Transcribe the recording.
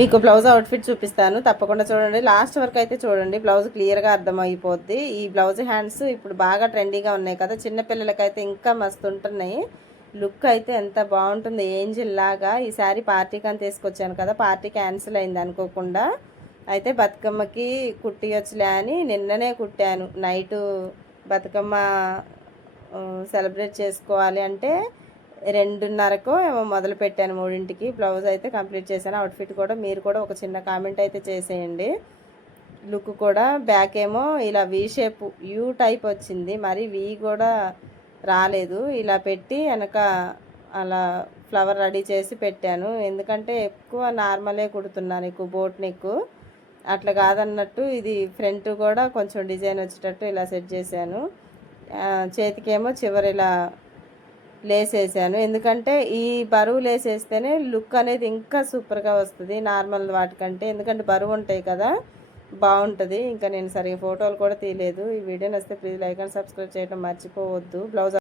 మీకు blouse outfit చూపిస్తాను. తప్పకుండా చూడండి. లాస్ట్ వరకు అయితే చూడండి. బ్లౌజ్ క్లియర్గా అర్థమైపోద్ది ఈ బ్లౌజ్ హ్యాండ్స్ ఇప్పుడు బాగా ట్రెండీగా ఉన్నాయి కదా. చిన్నపిల్లలకైతే ఇంకా మస్తు ఉంటున్నాయి. లుక్ అయితే ఎంత బాగుంటుంది. ఏంజిల్ లాగా. ఈ పార్టీకి అని తీసుకొచ్చాను కదా. పార్టీ క్యాన్సిల్ అయింది అనుకోకుండా. అయితే బతుకమ్మకి కుట్టియొచ్చులే అని నిన్ననే కుట్టాను. నైటు బతుకమ్మ సెలబ్రేట్ చేసుకోవాలి అంటే రెండున్నరకు ఏమో మొదలు పెట్టాను మూడింటికి. బ్లౌజ్ అయితే కంప్లీట్ చేశాను. అవుట్ఫిట్ కూడా మీరు కూడా ఒక చిన్న కామెంట్ అయితే చేసేయండి. లుక్ కూడా బ్యాక్ ఏమో ఇలా వి షేప్ యూ టైప్ వచ్చింది. మరి వి కూడా రాలేదు. ఇలా పెట్టి వెనక అలా ఫ్లవర్ రెడీ చేసి పెట్టాను. ఎందుకంటే ఎక్కువ నార్మలే కుడుతున్నాను ఎక్కువ బోట్ నెక్. అట్లా కాదన్నట్టు ఇది ఫ్రంట్ కూడా కొంచెం డిజైన్ వచ్చేటట్టు ఇలా సెట్ చేశాను. చేతికేమో చివరి లేసేసాను. ఎందుకంటే ఈ బరువు లేసేస్తేనే లుక్ అనేది ఇంకా సూపర్గా వస్తుంది. నార్మల్ వాటికంటే. ఎందుకంటే బరువు ఉంటాయి కదా బాగుంటుంది. ఇంకా నేను సరిగ్గా ఫోటోలు కూడా తీయలేదు. ఈ వీడియో నచ్చితే ప్లీజ్ లైక్ అండ్ సబ్స్క్రైబ్ చేయడం మర్చిపోవద్దు. బ్లౌజ్